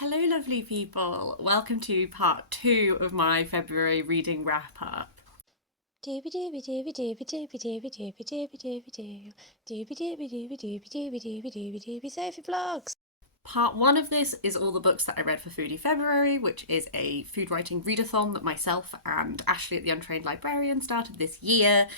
Hello, lovely people. Welcome to part two of my February reading wrap up. Dooby dooby dooby dooby dooby dooby dooby dooby dooby doo. Dooby dooby dooby dooby dooby dooby dooby dooby Sophie vlogs. Part one of this is all the books that I read for Foodie February, which is a food writing readathon that myself and Ashley at the Untrained Librarian started this year.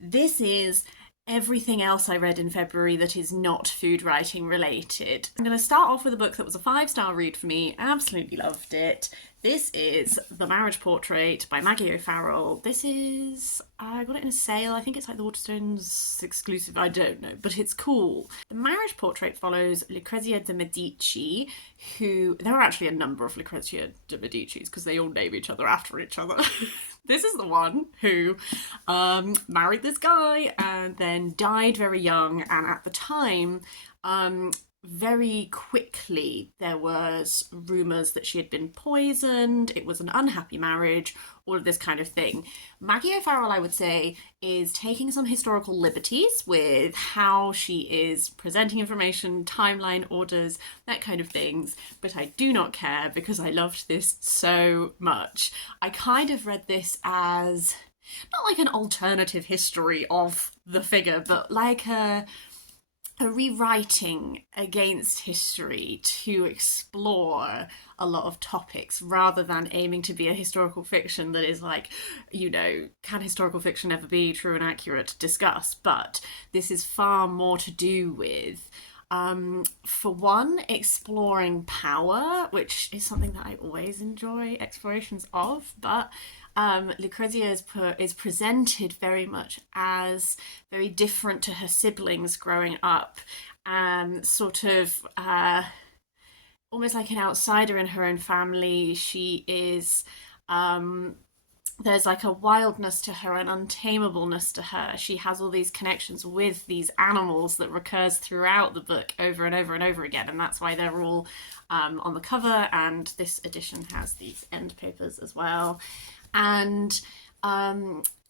This is everything else I read in February that is not food writing related. I'm going to start off with a book that was a 5-star read for me. Absolutely loved it. This is The Marriage Portrait by Maggie O'Farrell. This is, I got it in a sale. I think it's like the Waterstones exclusive. I don't know, but it's cool. The Marriage Portrait follows Lucrezia de Medici, who, there are actually a number of Lucrezia de Medicis because they all name each other after each other. This is the one who married this guy and then died very young, and at the time, very quickly there was rumours that she had been poisoned, it was an unhappy marriage, all of this kind of thing. Maggie O'Farrell, I would say, is taking some historical liberties with how she is presenting information, timeline orders, that kind of things, but I do not care because I loved this so much. I kind of read this as not like an alternative history of the figure, but like a rewriting against history to explore a lot of topics rather than aiming to be a historical fiction that is like, can historical fiction ever be true and accurate? Discuss. But this is far more to do with for one, exploring power, which is something that I always enjoy explorations of, but Lucrezia is presented very much as very different to her siblings growing up, and sort of almost like an outsider in her own family. She is there's like a wildness to her, an untamableness to her. She has all these connections with these animals that recurs throughout the book over and over and over again, and that's why they're all on the cover, and this edition has these end papers as well. And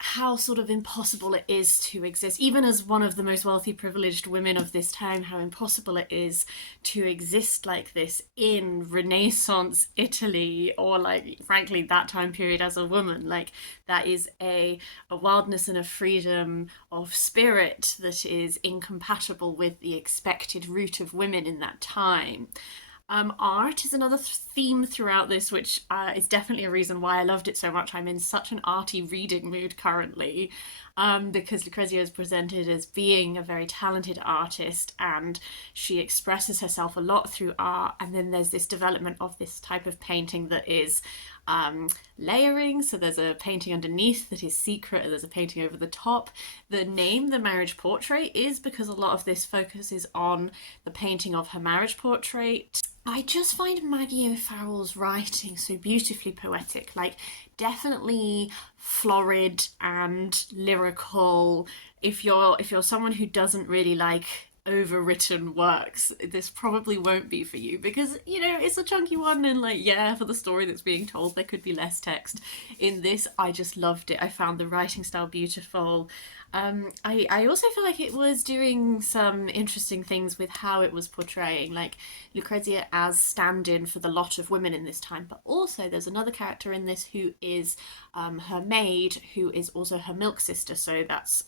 how sort of impossible it is to exist, even as one of the most wealthy, privileged women of this time, how impossible it is to exist like this in Renaissance Italy, or like, frankly, that time period as a woman. Like, that is a wildness and a freedom of spirit that is incompatible with the expected route of women in that time. Art is another theme throughout this, which is definitely a reason why I loved it so much. I'm in such an arty reading mood currently, because Lucrezia is presented as being a very talented artist, and she expresses herself a lot through art. And then there's this development of this type of painting that is layering. So there's a painting underneath that is secret, and there's a painting over the top. The name, The Marriage Portrait, is because a lot of this focuses on the painting of her marriage portrait. I just find Maggie O'Farrell's writing so beautifully poetic, like definitely florid and lyrical. If you're someone who doesn't really like overwritten works, this probably won't be for you, because it's a chunky one, and like, yeah, for the story that's being told there could be less text. In this, I just loved it. I found the writing style beautiful. I also feel like it was doing some interesting things with how it was portraying, like Lucrezia as stand-in for the lot of women in this time, but also there's another character in this who is her maid, who is also her milk sister. So that's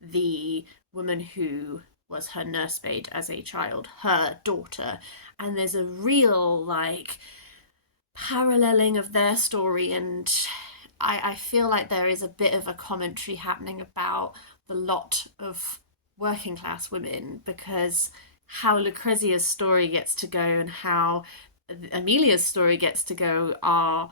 the woman who was her nursemaid as a child, her daughter. And there's a real like paralleling of their story, and I feel like there is a bit of a commentary happening about the lot of working class women, because how Lucrezia's story gets to go and how Amelia's story gets to go are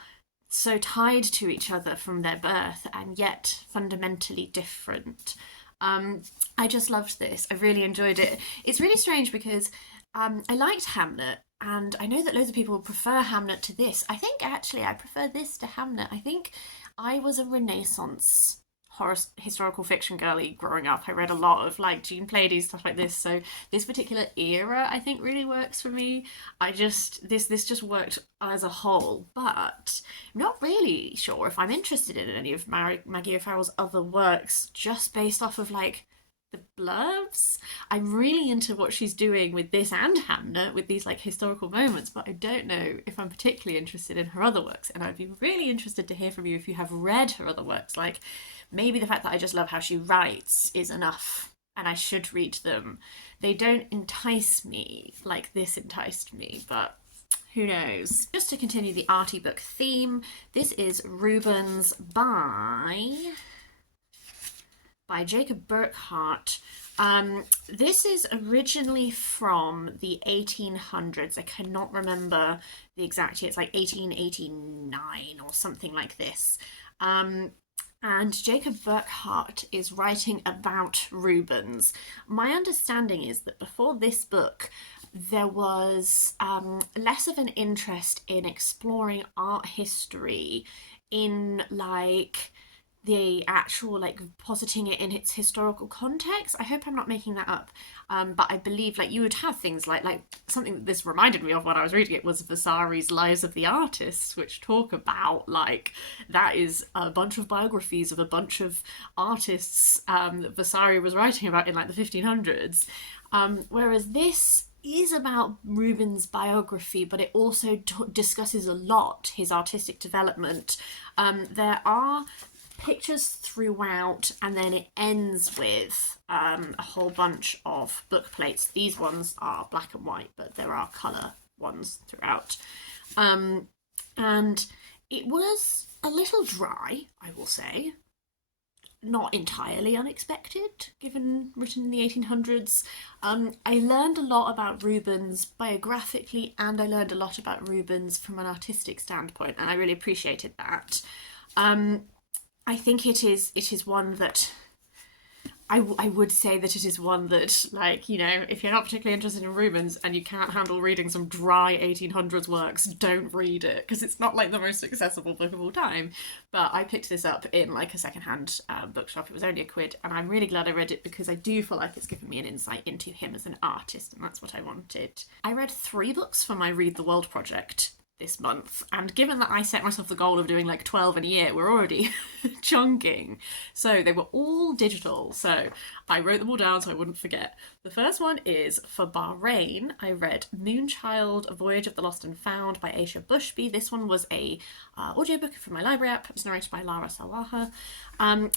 so tied to each other from their birth, and yet fundamentally different. I just loved this. I really enjoyed it. It's really strange because I liked Hamlet, and I know that loads of people prefer Hamlet to this. I think actually I prefer this to Hamlet. I think I was a Renaissance horror historical fiction girly growing up. I read a lot of like Jean Plaidy, stuff like this. So this particular era, I think, really works for me. This just worked as a whole, but I'm not really sure if I'm interested in any of Maggie O'Farrell's other works, just based off of like the blurbs. I'm really into what she's doing with this and Hamnet, with these like historical moments, but I don't know if I'm particularly interested in her other works. And I'd be really interested to hear from you if you have read her other works. Like, maybe the fact that I just love how she writes is enough and I should read them. They don't entice me like this enticed me, but who knows? Just to continue the arty book theme, this is Rubens by Jacob Burckhardt. This is originally from the 1800s. I cannot remember the exact year. It's like 1889 or something like this. And Jacob Burckhardt is writing about Rubens. My understanding is that before this book, there was less of an interest in exploring art history in like the actual like positing it in its historical context. I hope I'm not making that up, but I believe like you would have things like something that this reminded me of when I was reading it was Vasari's Lives of the Artists, which talk about like that is a bunch of biographies of a bunch of artists that Vasari was writing about in like the 1500s, whereas this is about Rubens' biography, but it also discusses a lot his artistic development. There are pictures throughout, and then it ends with a whole bunch of book plates. These ones are black and white, but there are colour ones throughout. And it was a little dry, I will say. Not entirely unexpected, given written in the 1800s. I learned a lot about Rubens biographically, and I learned a lot about Rubens from an artistic standpoint, and I really appreciated that. I think it is one that I would say that it is one that, like, you know, if you're not particularly interested in Rubens and you can't handle reading some dry 1800s works, don't read it, because it's not like the most accessible book of all time. But I picked this up in like a secondhand bookshop. It was only £1, and I'm really glad I read it because I do feel like it's given me an insight into him as an artist, and that's what I wanted. I read 3 books for my Read the World project this month, and given that I set myself the goal of doing like 12 in a year, we're already chunking. So they were all digital, so I wrote them all down so I wouldn't forget. The first one is for Bahrain. I read Moonchild, A Voyage of the Lost and Found by Aisha Bushby. This one was a audiobook from my library app. It was narrated by Lara Sawalha.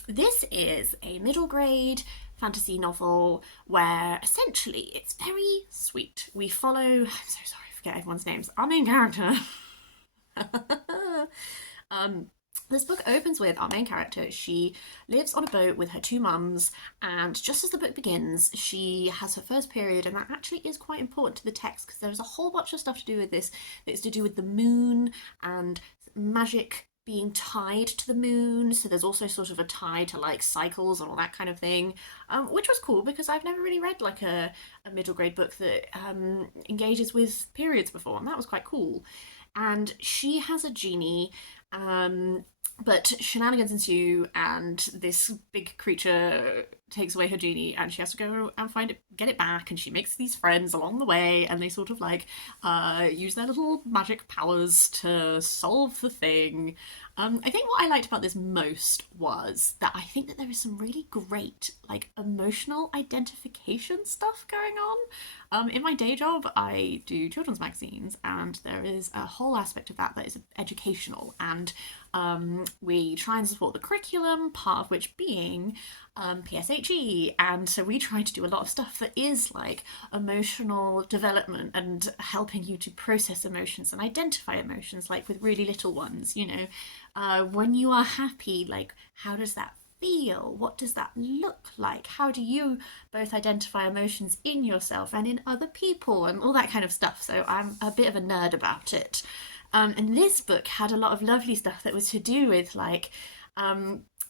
This is a middle grade fantasy novel where essentially it's very sweet. We follow, I'm so sorry, forget everyone's names. Our main character. This book opens with our main character. She lives on a boat with her 2 mums, and just as the book begins, she has her first period, and that actually is quite important to the text because there's a whole bunch of stuff to do with this that's to do with the moon and magic being tied to the moon. So there's also sort of a tie to like cycles and all that kind of thing, which was cool because I've never really read like a middle grade book that engages with periods before, and that was quite cool. And she has a genie, but shenanigans ensue, and this big creature takes away her genie, and she has to go and get it back, and she makes these friends along the way, and they sort of like use their little magic powers to solve the thing. I think what I liked about this most was that I think that there is some really great like emotional identification stuff going on. In my day job, I do children's magazines, and there is a whole aspect of that is educational, and we try and support the curriculum, part of which being PSHE, and so we try to do a lot of stuff that is like emotional development and helping you to process emotions and identify emotions, like with really little ones, you know, when you are happy, like how does that feel? What does that look like? How do you both identify emotions in yourself and in other people and all that kind of stuff? So I'm a bit of a nerd about it. And this book had a lot of lovely stuff that was to do with like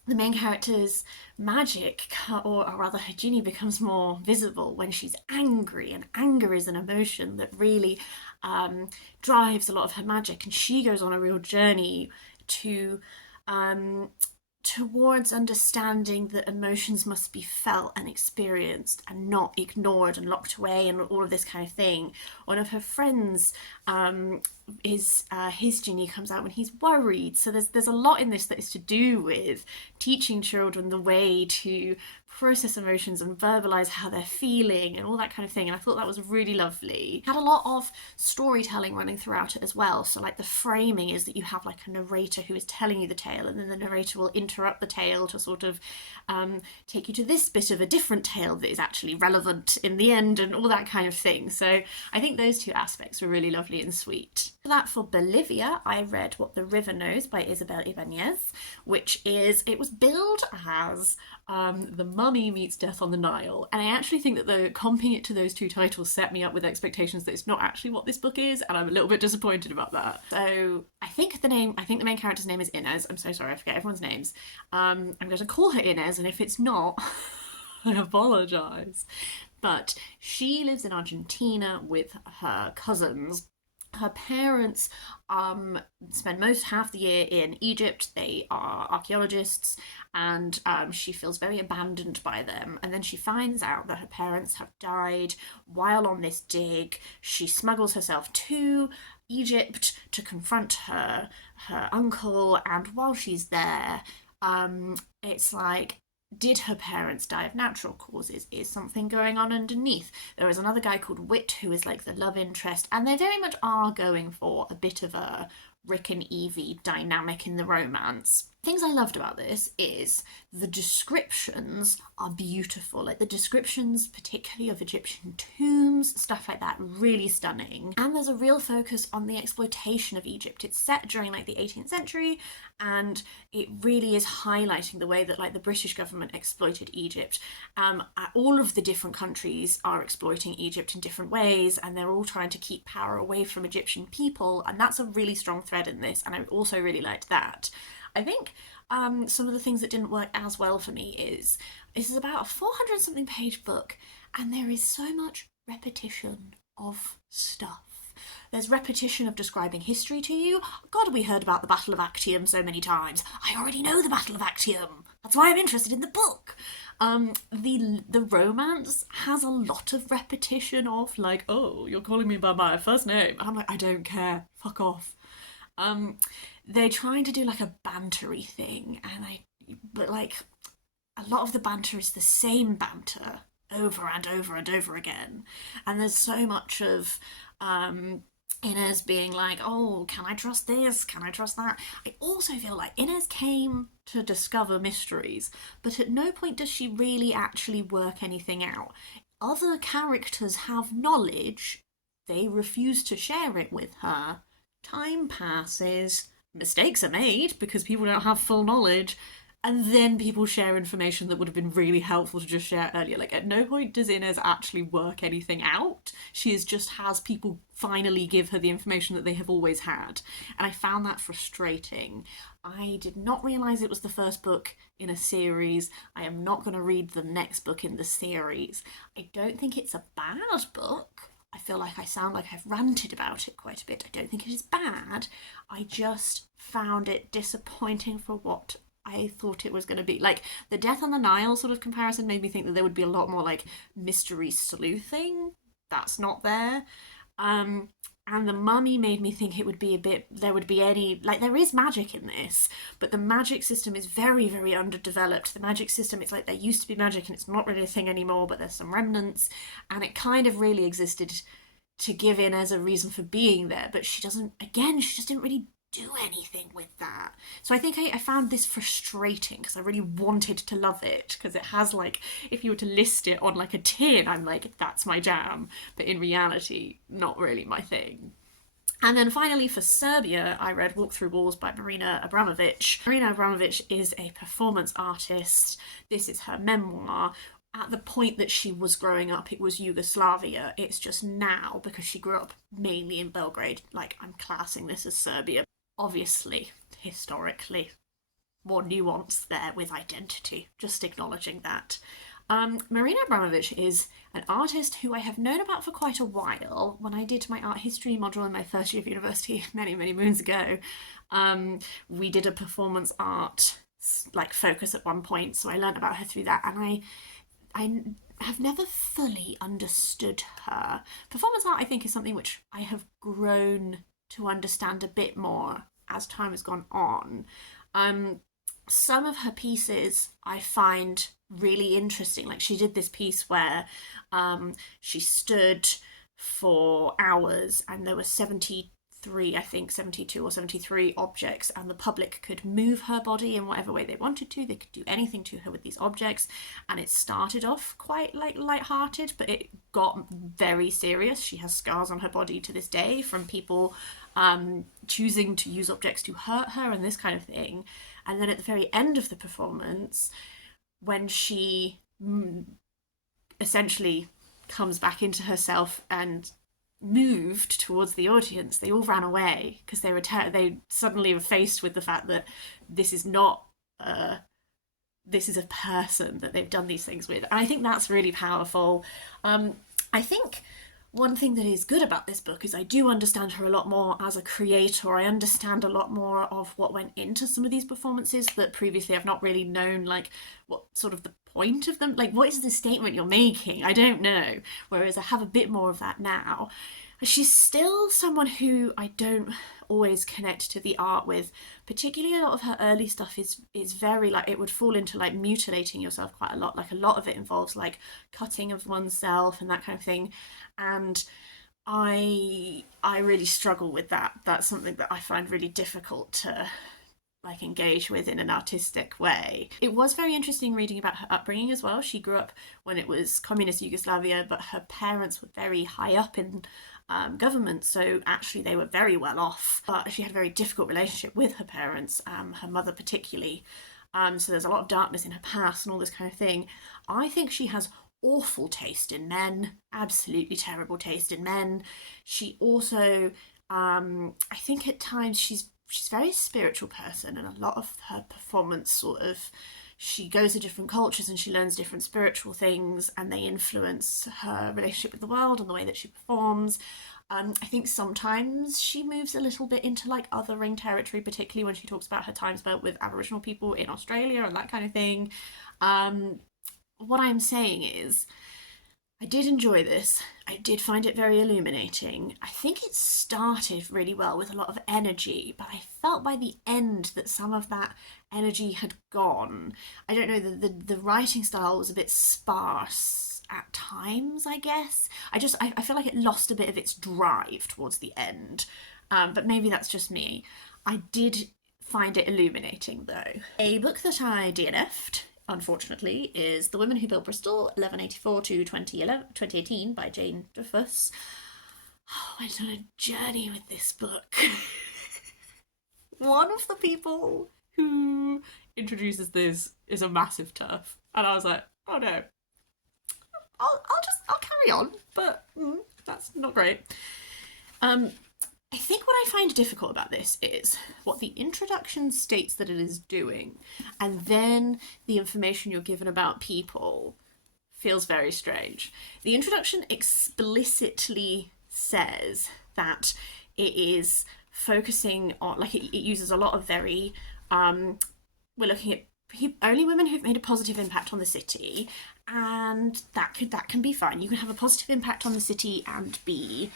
the main character's magic, or rather her genie, becomes more visible when she's angry, and anger is an emotion that really drives a lot of her magic, and she goes on a real journey to towards understanding that emotions must be felt and experienced and not ignored and locked away and all of this kind of thing. One of her friends his genie comes out when he's worried. So there's a lot in this that is to do with teaching children the way to process emotions and verbalize how they're feeling and all that kind of thing. And I thought that was really lovely. It had a lot of storytelling running throughout it as well. So like the framing is that you have like a narrator who is telling you the tale, and then the narrator will interrupt the tale to sort of take you to this bit of a different tale that is actually relevant in the end, and all that kind of thing. So I think those two aspects were really lovely and sweet. For that, for Bolivia, I read What the River Knows by Isabel Ibanez, which it was billed as The Mummy Meets Death on the Nile. And I actually think that the comping it to those two titles set me up with expectations that it's not actually what this book is, and I'm a little bit disappointed about that. So I think the main character's name is Inez. I'm so sorry, I forget everyone's names. I'm going to call her Inez, and if it's not, I apologise. But she lives in Argentina with her cousins. Her parents spend most half the year in Egypt. They are archaeologists, and she feels very abandoned by them. And then she finds out that her parents have died while on this dig. She smuggles herself to Egypt to confront her uncle, and while she's there, it's like, did her parents die of natural causes? Is something going on underneath? There is another guy called Wit who is like the love interest, and they very much are going for a bit of a Rick and Evie dynamic in the romance. Things I loved about this is the descriptions are beautiful. Like the descriptions, particularly of Egyptian tombs, stuff like that, really stunning. And there's a real focus on the exploitation of Egypt. It's set during like the 18th century, and it really is highlighting the way that like the British government exploited Egypt. All of the different countries are exploiting Egypt in different ways, and they're all trying to keep power away from Egyptian people, and that's a really strong thread in this, and I also really liked that. I think some of the things that didn't work as well for me is this is about a 400 something page book, and there is so much repetition of stuff. There's repetition of describing history to you. God, we heard about the Battle of Actium so many times. I already know the Battle of Actium. That's why I'm interested in the book. The romance has a lot of repetition of like, oh, you're calling me by my first name. And I'm like, I don't care. Fuck off. They're trying to do like a bantery thing, but like a lot of the banter is the same banter over and over and over again, and there's so much of Inez being like, oh, can I trust this? Can I trust that? I also feel like Inez came to discover mysteries, but at no point does she really actually work anything out. Other characters have knowledge, they refuse to share it with her. Time passes, mistakes are made because people don't have full knowledge, and then people share information that would have been really helpful to just share earlier. Like, at no point does Inez actually work anything out. She just has people finally give her the information that they have always had. And I found that frustrating. I did not realise it was the first book in a series. I am not going to read the next book in the series. I don't think it's a bad book. I feel like I sound like I've ranted about it quite a bit. I don't think it is bad. I just found it disappointing for what I thought it was going to be. Like, the Death on the Nile sort of comparison made me think that there would be a lot more, like, mystery sleuthing. That's not there. And the Mummy made me think it would be there is magic in this, but the magic system is very, very underdeveloped. The magic system, it's like there used to be magic and it's not really a thing anymore, but there's some remnants, and it kind of really existed to give in as a reason for being there, but she just didn't really do anything with that. So I think I found this frustrating because I really wanted to love it, because it has, like, if you were to list it on like a tin, I'm like, that's my jam, but in reality, not really my thing. And then finally for Serbia, I read Walk Through Walls by Marina Abramovic. Marina Abramovic is a performance artist. This is her memoir. At the point that she was growing up, it was Yugoslavia. It's just now, because she grew up mainly in Belgrade, like, I'm classing this as Serbia. Obviously, historically, more nuance there with identity, just acknowledging that. Marina Abramovic is an artist who I have known about for quite a while. When I did my art history module in my first year of university many, many moons ago, we did a performance art like focus at one point, so I learned about her through that, and I have never fully understood her. Performance art, I think, is something which I have grown to understand a bit more as time has gone on. Some of her pieces I find really interesting. Like, she did this piece where she stood for hours and there were 73, I think 72 or 73 objects, and the public could move her body in whatever way they wanted to. They could do anything to her with these objects, and it started off quite like light-hearted, but it got very serious. She has scars on her body to this day from people choosing to use objects to hurt her and this kind of thing. And then at the very end of the performance, when she essentially comes back into herself and moved towards the audience, they all ran away because they suddenly were faced with the fact that this is not this is a person that they've done these things with. And I think that's really powerful. I think one thing that is good about this book is I do understand her a lot more as a creator. I understand a lot more of what went into some of these performances that previously I've not really known, like what sort of the point of them, like what is the statement you're making? I don't know. Whereas I have a bit more of that now. She's still someone who I don't always connect to the art with. Particularly a lot of her early stuff is very like, it would fall into like mutilating yourself quite a lot. Like a lot of it involves like cutting of oneself and that kind of thing. And I really struggle with that. That's something that I find really difficult to like engage with in an artistic way. It was very interesting reading about her upbringing as well. She grew up when it was communist Yugoslavia, but her parents were very high up in government, so actually they were very well off. But she had a very difficult relationship with her parents, her mother particularly. So there's a lot of darkness in her past and all this kind of thing. I think she has awful taste in men, absolutely terrible taste in men. She also, I think at times she's a very spiritual person, and a lot of her performance sort of, she goes to different cultures and she learns different spiritual things, and they influence her relationship with the world and the way that she performs. I think sometimes she moves a little bit into like othering territory, particularly when she talks about her time spent with Aboriginal people in Australia and that kind of thing. What I'm saying is, I did enjoy this. I did find it very illuminating. I think it started really well with a lot of energy, but I felt by the end that some of that energy had gone. I don't know, the writing style was a bit sparse at times, I guess. I feel like it lost a bit of its drive towards the end, but maybe that's just me. I did find it illuminating though. A book that I DNF'd, unfortunately, is The Women Who Built Bristol, 1184 to 2018 by Jane Duffas. Oh, I went on a journey with this book. One of the people who introduces this is a massive turf, and I was like, oh no, I'll carry on, but that's not great. I think what I find difficult about this is what the introduction states that it is doing, and then the information you're given about people feels very strange. The introduction explicitly says that it is focusing on, like, it uses a lot of very, we're looking at only women who've made a positive impact on the city, and that can be fine. You can have a positive impact on the city and be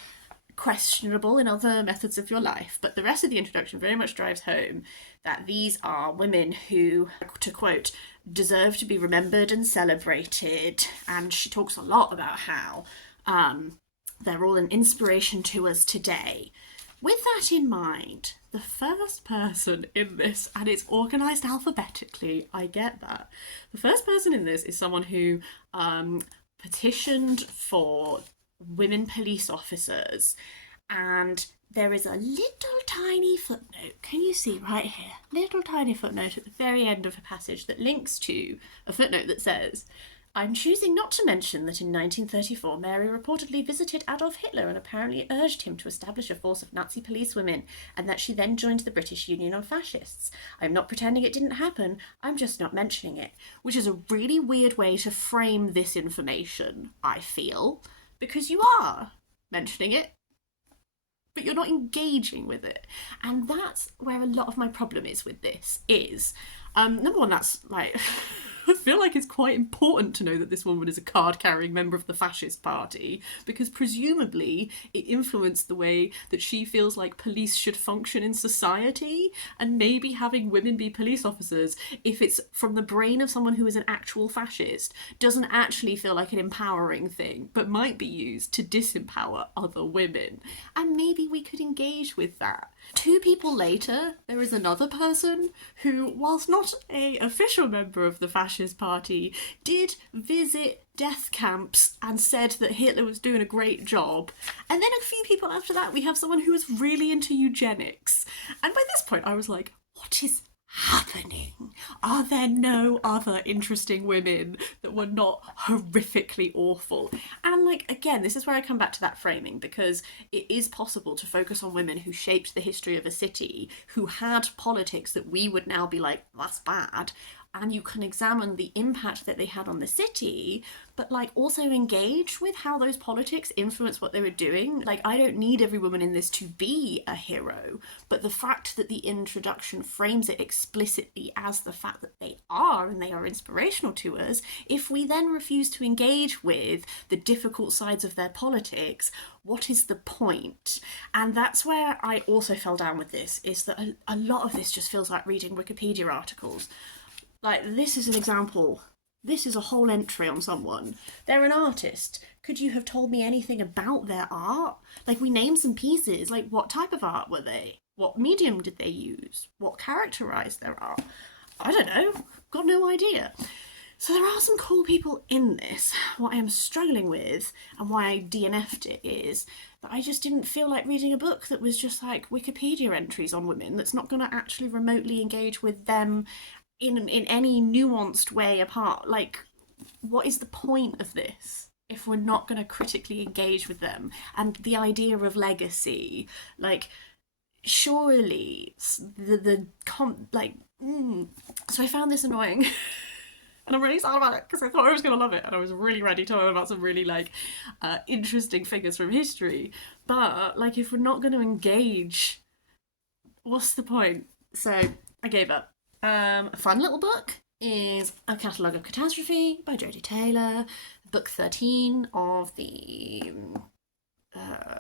questionable in other methods of your life, but the rest of the introduction very much drives home that these are women who, to quote, deserve to be remembered and celebrated. And she talks a lot about how they're all an inspiration to us today. With that in mind, the first person in this, and it's organised alphabetically, I get that. The first person in this is someone who petitioned for women police officers, and there is a little tiny footnote, can you see right here, little tiny footnote at the very end of a passage that links to a footnote that says, I'm choosing not to mention that in 1934 Mary reportedly visited Adolf Hitler and apparently urged him to establish a force of Nazi police women, and that she then joined the British Union of Fascists. I'm not pretending it didn't happen, I'm just not mentioning it. Which is a really weird way to frame this information, I feel, because you are mentioning it, but you're not engaging with it. And that's where a lot of my problem is with this, is, number one, that's like, I feel like it's quite important to know that this woman is a card-carrying member of the fascist party, because presumably it influenced the way that she feels like police should function in society, and maybe having women be police officers, if it's from the brain of someone who is an actual fascist, doesn't actually feel like an empowering thing, but might be used to disempower other women. And maybe we could engage with that. 2 people later, there is another person who, whilst not an official member of the fascist party, did visit death camps and said that Hitler was doing a great job. And then a few people after that, we have someone who was really into eugenics. And by this point, I was like, what is happening? Are there no other interesting women that were not horrifically awful? And like, again, this is where I come back to that framing, because it is possible to focus on women who shaped the history of a city, who had politics that we would now be like, that's bad, and you can examine the impact that they had on the city, but like also engage with how those politics influence what they were doing. Like, I don't need every woman in this to be a hero, but the fact that the introduction frames it explicitly as the fact that they are, and they are inspirational to us, if we then refuse to engage with the difficult sides of their politics, what is the point? And that's where I also fell down with this, is that a lot of this just feels like reading Wikipedia articles. Like, this is an example. This is a whole entry on someone. They're an artist. Could you have told me anything about their art? Like, we named some pieces. Like, what type of art were they? What medium did they use? What characterised their art? I don't know. Got no idea. So there are some cool people in this. What I am struggling with, and why I DNF'd it, is that I just didn't feel like reading a book that was just like Wikipedia entries on women, that's not going to actually remotely engage with them in any nuanced way apart. Like, what is the point of this if we're not going to critically engage with them? And the idea of legacy, like, surely so I found this annoying. And I'm really sad about it, because I thought I was going to love it, and I was really ready to learn about some really, like, interesting figures from history. But, like, if we're not going to engage, what's the point? So I gave up. A fun little book is A Catalogue of Catastrophe by Jodi Taylor, book 13 of the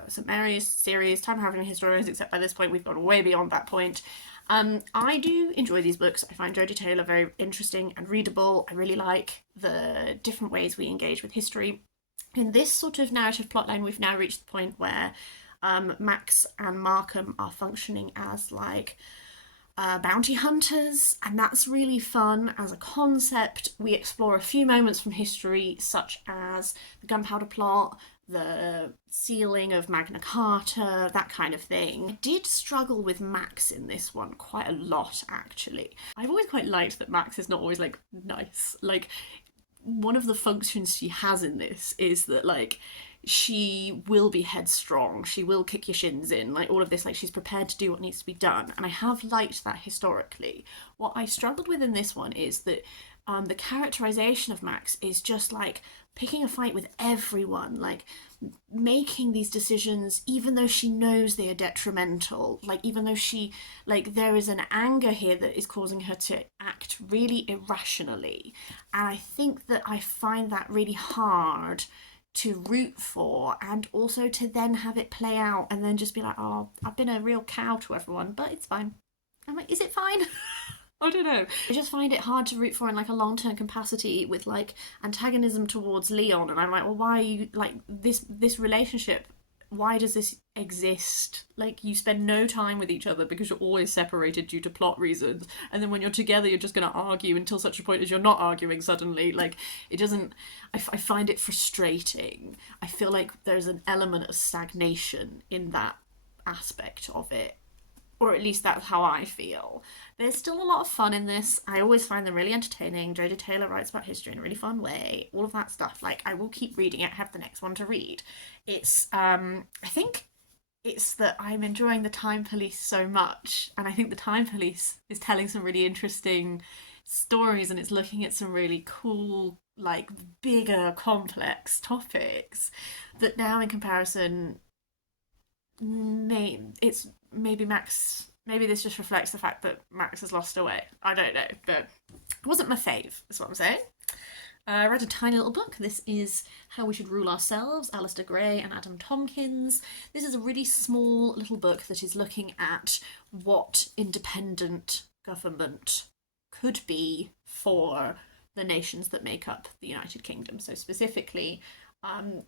St Mary's series, Time Having Historians, except by this point we've gone way beyond that point. I do enjoy these books. I find Jodi Taylor very interesting and readable. I really like the different ways we engage with history. In this sort of narrative plotline, we've now reached the point where Max and Markham are functioning as like bounty hunters, and that's really fun as a concept. We explore a few moments from history, such as the Gunpowder Plot, the sealing of Magna Carta, that kind of thing. I did struggle with Max in this one quite a lot, actually. I've always quite liked that Max is not always, like, nice. Like, one of the functions she has in this is that, like, she will be headstrong, she will kick your shins in, like, all of this, like, she's prepared to do what needs to be done, and I have liked that historically. What I struggled with in this one is that the characterization of Max is just, like, picking a fight with everyone, like, making these decisions even though she knows they are detrimental, like, even though she, like, there is an anger here that is causing her to act really irrationally, and I think that I find that really hard to root for, and also to then have it play out and then just be like, oh, I've been a real cow to everyone, but it's fine. I'm like, is it fine? I don't know. I just find it hard to root for in, like, a long-term capacity with, like, antagonism towards Leon, and I'm like, well, why are you, like, this relationship, why does this exist? Like, you spend no time with each other because you're always separated due to plot reasons, and then when you're together you're just going to argue until such a point as you're not arguing suddenly. Like, it doesn't, I find it frustrating. I feel like there's an element of stagnation in that aspect of it, or at least that's how I feel. There's still a lot of fun in this. I always find them really entertaining. Jodi Taylor writes about history in a really fun way. All of that stuff. Like, I will keep reading it, have the next one to read. It's, I think it's that I'm enjoying the Time Police so much, and I think the Time Police is telling some really interesting stories, and it's looking at some really cool, like, bigger, complex topics that now, in comparison, it's maybe Max, maybe this just reflects the fact that Max has lost her way. I don't know, but It wasn't my fave, is what I'm saying. I read a tiny little book. This is How We Should Rule Ourselves, Alisdair Gray and Adam Tomkins. This is a really small little book that is looking at what independent government could be for the nations that make up the United Kingdom. So specifically,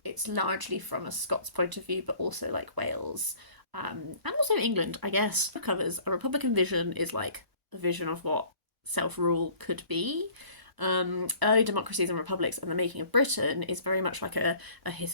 it's largely from a Scots point of view, but also like Wales, and also England, I guess. It covers a Republican vision is like a vision of what self-rule could be. Early democracies and republics and the making of Britain is very much like a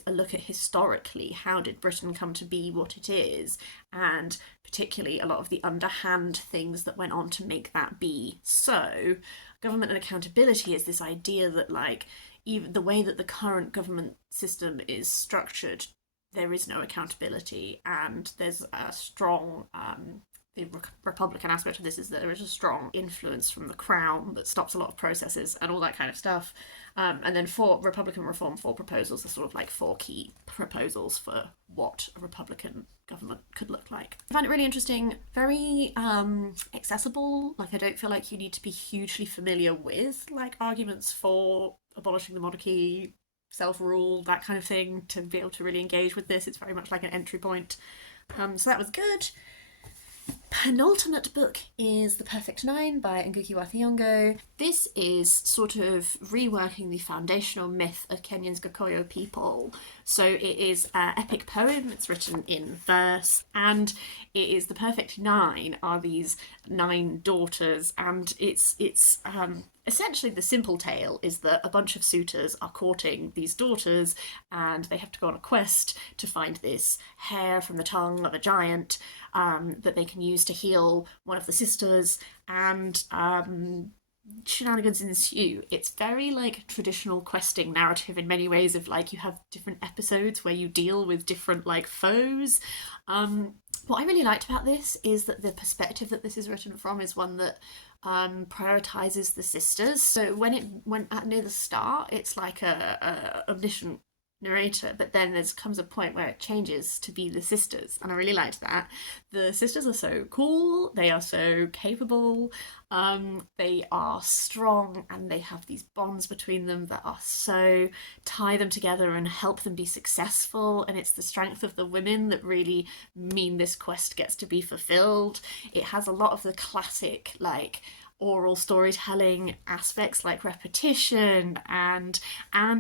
look at historically how did Britain come to be what it is, and particularly a lot of the underhand things that went on to make that be so. Government and accountability is this idea that like even the way that the current government system is structured, there is no accountability, and there's a strong the Republican aspect of this is that there is a strong influence from the Crown that stops a lot of processes and all that kind of stuff. And then for Republican reform, 4 proposals are sort of like 4 key proposals for what a Republican government could look like. I find it really interesting, very accessible. Like, I don't feel like you need to be hugely familiar with like arguments for abolishing the monarchy, self-rule, that kind of thing, to be able to really engage with this. It's very much like an entry point. So that was good. Penultimate book is The Perfect Nine by Ngugi wa Thiong'o. This is sort of reworking the foundational myth of Kenyan's Gikuyu people. So it is an epic poem, it's written in verse, and it is the perfect 9 are these 9 daughters, and it's essentially the simple tale is that a bunch of suitors are courting these daughters, and they have to go on a quest to find this hair from the tongue of a giant that they can use to heal one of the sisters, and shenanigans ensue. It's very like traditional questing narrative in many ways, of like you have different episodes where you deal with different like foes. What I really liked about this is that the perspective that this is written from is one that prioritizes the sisters. So when near the start, it's like a omniscient narrator, but then there comes a point where it changes to be the sisters, and I really liked that. The sisters are so cool, they are so capable, they are strong, and they have these bonds between them that are so tie them together and help them be successful, and it's the strength of the women that really mean this quest gets to be fulfilled. It has a lot of the classic like oral storytelling aspects like repetition and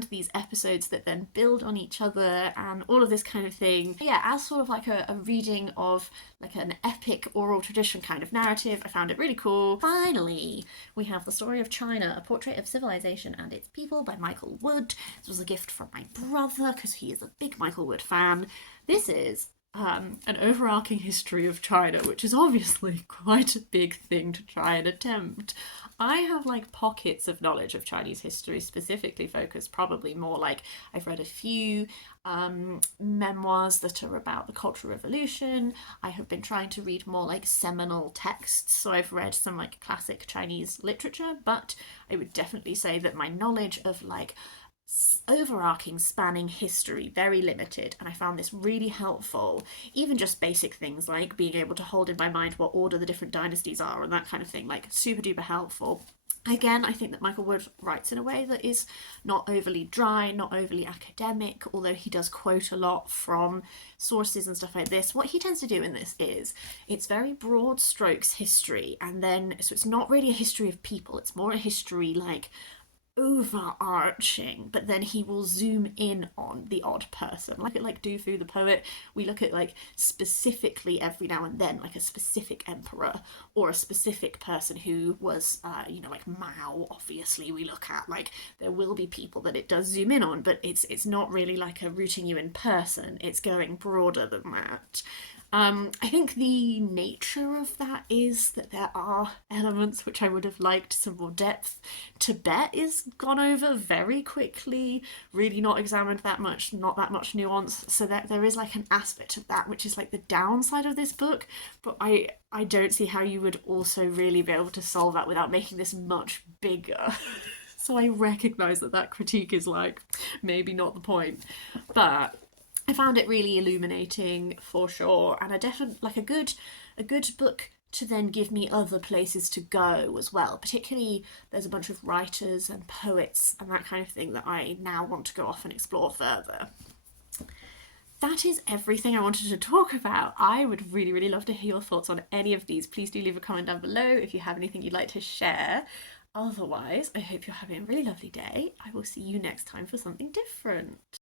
these episodes that then build on each other and all of this kind of thing. Yeah, as sort of like a reading of like an epic oral tradition kind of narrative, I found it really cool. Finally, we have The Story of China, A Portrait of Civilization and Its People by Michael Wood. This was a gift from my brother because he is a big Michael Wood fan. This is an overarching history of China, which is obviously quite a big thing to try and attempt. I have like pockets of knowledge of Chinese history, specifically focused probably more like I've read a few memoirs that are about the Cultural Revolution. I have been trying to read more like seminal texts, so I've read some like classic Chinese literature, but I would definitely say that my knowledge of like overarching spanning history very limited, and I found this really helpful. Even just basic things like being able to hold in my mind what order the different dynasties are and that kind of thing, like super duper helpful. Again, I think that Michael Wood writes in a way that is not overly dry, not overly academic, although he does quote a lot from sources and stuff like this. What he tends to do in this is it's very broad strokes history, and then so it's not really a history of people, it's more a history like overarching, but then he will zoom in on the odd person. Like Dufu the poet, we look at like specifically every now and then like a specific emperor or a specific person who was like Mao. Obviously we look at like there will be people that it does zoom in on, but it's not really like a rooting you in person, it's going broader than that. I think the nature of that is that there are elements which I would have liked some more depth. Tibet is gone over very quickly, really not examined that much, not that much nuance, so that there is like an aspect of that which is like the downside of this book, but I don't see how you would also really be able to solve that without making this much bigger. So I recognise that critique is like maybe not the point, but I found it really illuminating for sure, and a good book to then give me other places to go as well. Particularly, there's a bunch of writers and poets and that kind of thing that I now want to go off and explore further. That is everything I wanted to talk about. I would really, really love to hear your thoughts on any of these. Please do leave a comment down below if you have anything you'd like to share. Otherwise, I hope you're having a really lovely day. I will see you next time for something different.